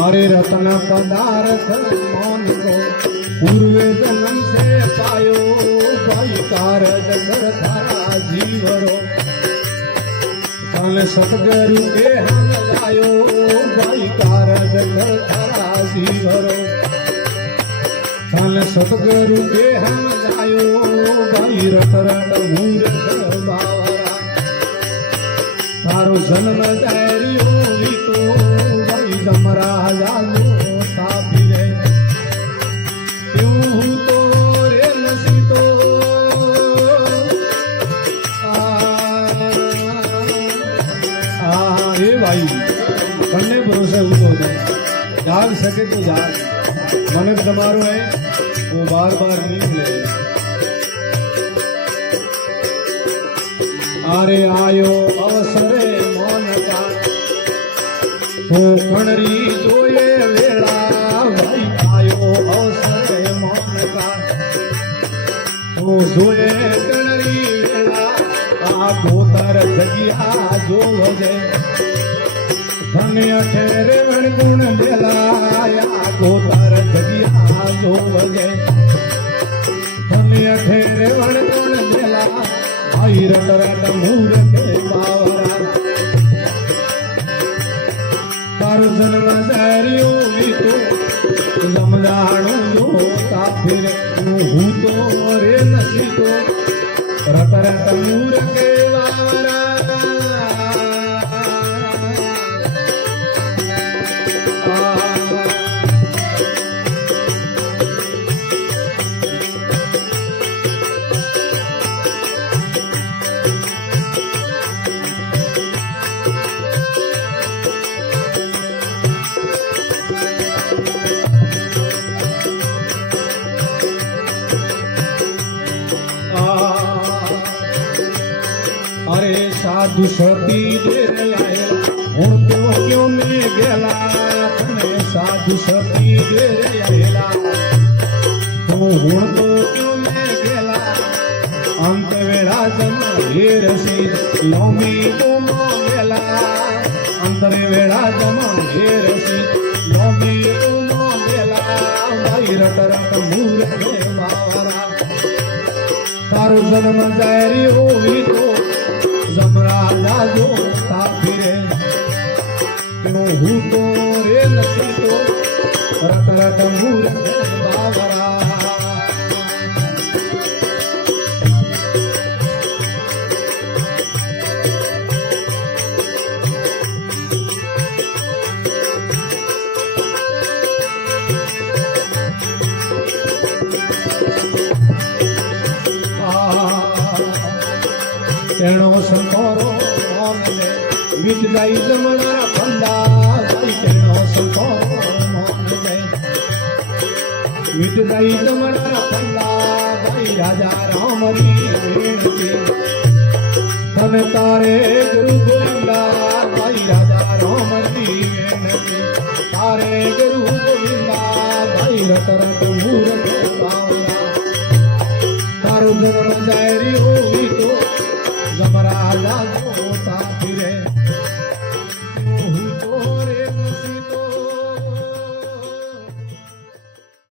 अरे रत्न पदार्थ मौन को पूर्वे जन्म से पायो भाई कारज कर थारा जीवरो तन सतगुरु के हम लायो भाई कारज कर थारा जीवरो तन सतगुरु के हम लायो भाई रत रत मूर्ख बावरा तारो जन्म धैर्यो तो जमरा जालो तापीरे क्यों तो रे नसी तो हे भाई बनने भरोसे उठो जाग सके तो जाग मन તમારો है वो बार बार नहीं ले अरे आयो अवसरे मौन का हो कणरी जोए वेला भाई आयो अवसर मौन का हो जोए कणरी वेला आ गोतर जगिया जो वजे धन अठेरे वण गुण देला या गोतर जगिया जो वजे धन अठेरे वण गुण देला आई रट रट मूर के बावरा तारो जन्म धैर्यो तो जमदाणो जोता फिर हूँ तो रे नसी तो रट रट मूर के बावरा अरे साधु सती दे आया हूँ तो क्यों ने गेला अपने साधु सती दे आया तो हूँ तो क्यों ने गेला अंत वेला जमा ढेर सी लौमी तो गेला अंतरे वेला जमा ढेर सी लौमी तो गेला भाई रट रट मूर के बावरा तारो जन्म जारी होई तो जमरा जाजो ताफिरे क्यों हूँ तो रे नसी तो रट रट मूर बावरा तेणो संतोरो मोन ने बीत जाई जमना फंदा भाई तेणो संतोरो मोन ने बीत जाई जमना फंदा भाई राजा राम री वेणती तन तारे गुरु गोविंदा भाई राजा राम री वेणती तारे गुरु गोविंदा भाई रत रत मूर्ख बावरा तारो जन्म जारी होई तो जमरा जागो ताफिरे